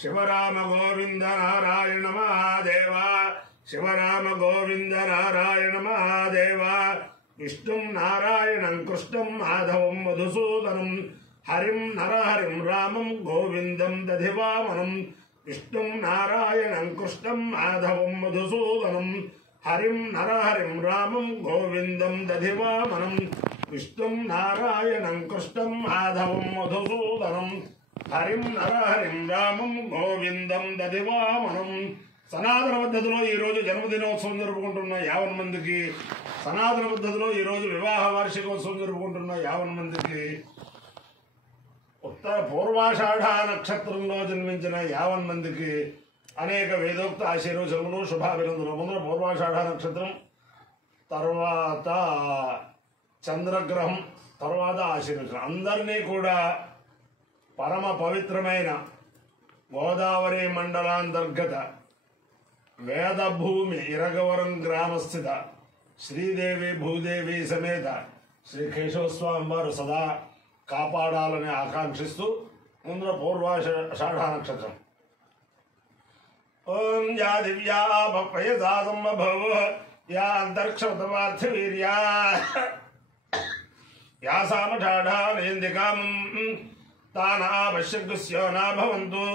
शिवराम गोविंद नारायण महादेव शिवराम गोविंद नारायण महादेव विष्णुं नारायणं कृष्णं माधवं मधुसूदनं हरिं नरहरिं रामं गोविंदं दधिवामनं विष्णुं नारायणं कृष्णं माधवं मधुसूदनं हरिं नरहरिं रामं गोविंदं दधिवामनं विष्णुं नारायणं कृष्णं माधवं मधुसूदनं हरिं नरहरिं रामं गोविंदं दधिवामनं సనాతన పద్ధతిలో ఈ రోజు జన్మదినోత్సవం జరుపుకుంటున్న 50 మందికి సనాతన పద్ధతిలో ఈ రోజు వివాహ వార్షికోత్సవం జరుపుకుంటున్న 50 మందికి ఉత్తర పూర్వాషాఢ నక్షత్రంలో జన్మించిన 50 మందికి అనేక వేదోక్త ఆశీర్వచనములు శుభాభినందనలు. ముందర పూర్వాషాఢ నక్షత్రం, తర్వాత చంద్రగ్రహం, తర్వాత ఆశీర్వచనం. అందరినీ కూడా పరమ పవిత్రమైన గోదావరి మండలాంతర్గత వేదభూమి ఇరగవరం గ్రామస్థిత శ్రీదేవి భూదేవి సమేత శ్రీ కేశవస్వామి వారు సదా కాపాడాలని ఆకాంక్షిస్తూ ముందర పూర్వాషాఢ నక్షత్రం. ఓం యా దివ్యా భవయసాదంబభవ యా అంతరిక్షవతవార్థవీర్యా యా సామఠాఢానేందికాం తానావశ్యగుస్యో నా భవంతు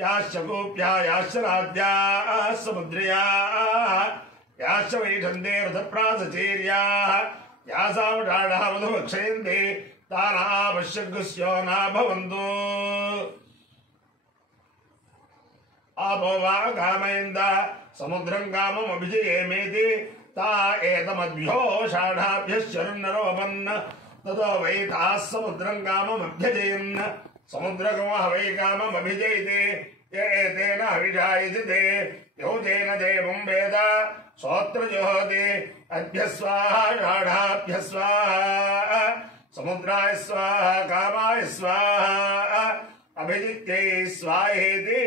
యాశ్చ గోప్యా యాశ్చ రాజ్యాః సముద్రయాః యాశ్చ వైఠంతే రథప్రాసచీర్యాः యాసామఠాఢాः మధుభక్షయంతే తానావశ్యగుస్యో నా భవంతు. ఆపో వా కామయంద సముద్రం కామం అభిజయేమేతి తా ఏతమద్భ్యో షాఢాభ్యశ్చరున్నరోపన్న తతో వై తాః సముద్రం కామమభ్యజయన్ సముద్రగమః వై కామమభిజయతే ఏతేన హవిషాయజతే యో తేన దేవం వేద సోత్ర జోహతి అభ్యః స్వాహా షాఢాభ్యః స్వాహా సముద్రాయ స్వాహా కామాయ స్వాహా అభిజిత్యై స్వాహేతి.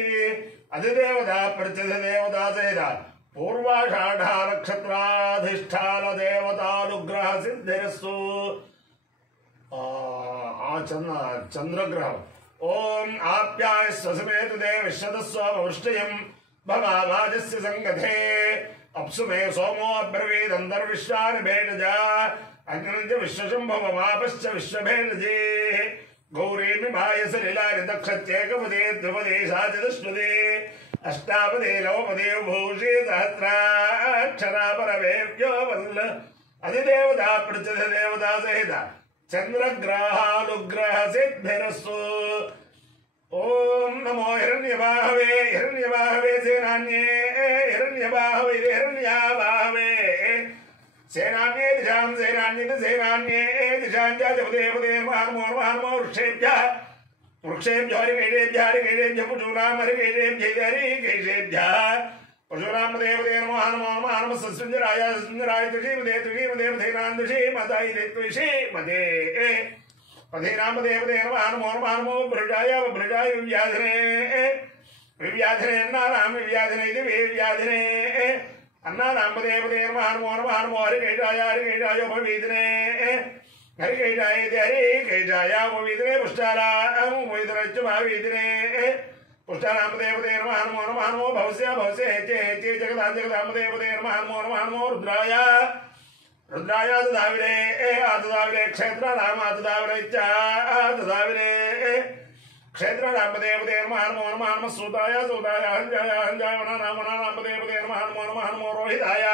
అధిదేవత ప్రత్యధిదేవతా చేత పూర్వాషాఢ నక్షత్రాధిష్టాన దేవతానుగ్రహ సిద్ధిరస్సు. చంద్రగ్రహం. ఓం ఆప్యాయ స్వసమేత దేవశ్వతస్వామవృష్టయం భవాజస్య సంగతే అప్సు మే సోమో అబ్రవీదంతర్విశ్వాని భేటజా అగ్నంచ విశ్వశంభవమాపశ్చ విశ్వభేటజే గౌరీమి మాయస లీలాని దక్షత్యేకపదే ద్విపదేశా చతుష్పదే అష్టాపదే నవపదే భూషి సహస్రాక్షరాపరవేభ్యో వల్ల. అధిదేవత ప్రత్యధిదేవతా సహిత చంద్రగ్రహానుగ్రహ సిద్ధిరస్సు. ఓం నమో హిరణ్యబాహవే హిరణ్యబాహవే సేనాన్యే హిరణ్యబాహవే హిరణ్యాబాహవే సేనాన్యే దిశాం సేనాన్యే సేనాన్యే దిశాంచ జపదే పదే మహానమో మహానమో వృక్షేభ్యః వృక్షేభ్యో హరికేశేభ్యః హరికేశేభ్యః పశూనాం హరికేశేభ్యః హరికేశేభ్యః పశూనాం దేవదే నమో నమో నమో సస్సుంజరాయ సస్సుంజరాయ తుషీమదే తుషీమదే పథేనాం తుషీమతాయ తుషీమదే పథేనాం దేవదే నమో నమో నమో భృజాయ భృజాయ వివ్యాధనే వివ్యాధనే అన్నానాం వివ్యాధనే ఇది వివ్యాధనే అన్నానాం దేవదే నమో నమో హరికేశాయ హరికేశాయ ఉపవీధనే హరికేశాయ ఇది హరికేశాయ ఉపవీధనే పుష్టారాం ఉపవీధనచ్చ భావీధనే పుష్టారాం దేవదే నమో నమో భవస్య భవస్య హేచే హేచే జగదాం జగదాం దేవదే నమో నమో రుద్రాయ రుద్రాయ దదావిరే ఆదదావిరే క్షేత్రాణాం ఆదదావిరే చ ఆదదావిరే క్షేత్రాణాం దేవదే నమో నమో సూతాయ సూతాయ హంజాయ హంజాయ వనానాం దేవదే నమో రోహితాయ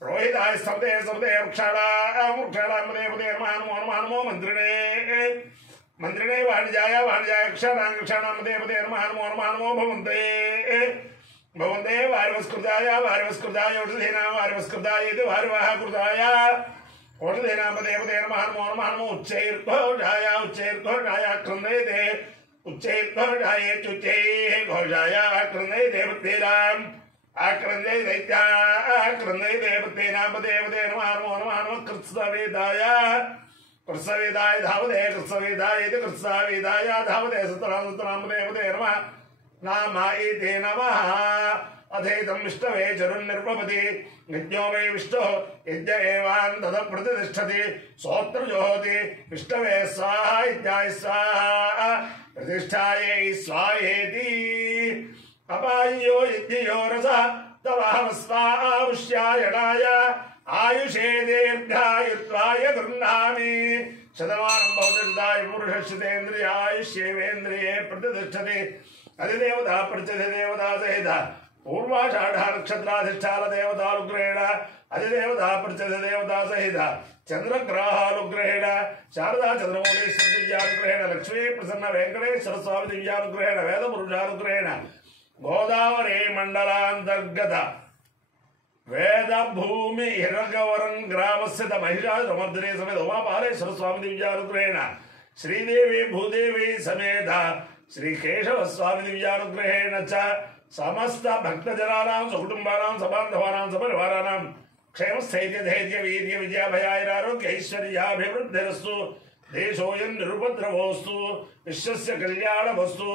రోహితాయ సబ్దే సబ్దే వృక్షాణాం వృక్షాణాం దేవదే నమో మంత్రిణే మంత్రిణే వాణిజాయ వాణిజాయ క్షాణాం క్షాణాం దేవదే నమో భవంతే భవంతే వారివస్కృతాయ వారివస్కృతాయ ఓషధీనాం వారివస్కృతాయ ఇది వారివాహకృతాయ ఓషధీనాం దేవదే నమో ఉచ్చైర్ఘోషాయ ఉచ్చైర్ఘోషాయ క్రందయతే ఉచ్చైర్ఘోషాయేత్యుచ్చైః ఘోషాయ క్రందయతే భక్తీనాం ఆక్రందయ దైత్యా ఆక్రందయ దేవతేనాం దేవదే నమో కృత్సవేదాయ కృత్సవేదాయ ధావదే కృత్సవేదాయ ఇది కృత్సవేదాయ ధావదే సతరాం దేవదే నామాయితే నమః. అథైతం విష్ణవే చరుర్నిర్వపతి యజ్ఞో వై విష్ణు యజ్ఞ ఏవాన్ తద ప్రతిష్టతి సోత్ర జోహతి విష్ణవే స్వాహా యజ్ఞాయ స్వాహా प्रतिष्ठायै स्वाहेति अपायो यज्ञयो रसः तवाहमस्वामुष्यायणाय आयुषे दीर्घायुत्वाय गृह्णामि शतमानं भवति पुरुषश्रुतेन्द्रियायुष्येवेन्द्रिये प्रतिष्ठते अधिदेवता प्रत्यधिदेवता सहित पूर्वाषाढ़ नक्षत्राधिष्ठान देवतानुग्रहेण अधिदेवता प्रत्यधिदेवता सहित चंद्रग्रहानुग्रहेण शारदा चंद्रमौलेश्वर दिव्यानुग्रहेण लक्ष्मी प्रसन्न वेंकटेश्वर स्वामी दिव्यानुग्रहेण वेदपुरुषानुग्रहेण गोदावरी मंडलांतर्गत वेद भूमि हिरण्यवरं ग्रामस्थित महिषासुरमर्दिनी समेत उमापालेश्वर स्वामी दिव्यानुग्रहेण श्रीदेवी भूदेवी समेत श्री केशव स्वामी दिव्यानुग्रहेण च समस्त भक्तजनानां सुकुटुम्बानां सबान्धवानां सपरिवाराणां क्षेम स्थैर्य धैर्य वीर्य विजय भयारोग्य ऐश्वर्याभिवृद्धिरस्तु देशोऽयं निरुपद्रवोऽस्तु विश्वस्य कल्याणमस्तु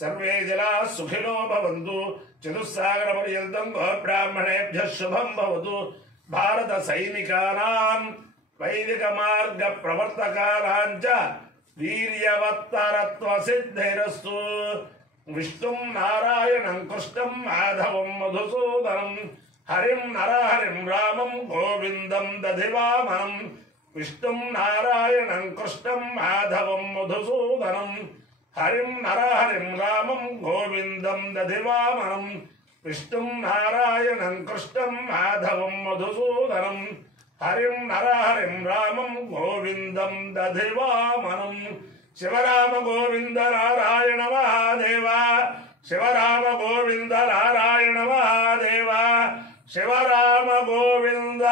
सर्वे जनाः सुखिनो भवन्तु चतुस्सागरपर्यन्तं गोब्राह्मणेभ्यः शुभं भवतु भारत सैनिकानां वैदिक मार्ग प्रवर्तकानां च वीर्यवत्तरत्व सिद्धिरस्तु विष्णुं नारायणं कृष्णं माधवं मधुसूदनं हरिं नरहरिं रामं गोविन्दं दधिवामनं विष्णुं नारायणं कृष्णं माधवं मधुसूदनं हरिं नरहरिं रामं गोविन्दं दधिवामनं विष्णुं नारायणं कृष्णं माधवं मधुसूदनं हरिं नरहरिं रामं गोविन्दं दधिवामनं शिवराम गोविंद नारायण महादेव शिवराम गोविंद नारायण महादेव शिवराम गोविंद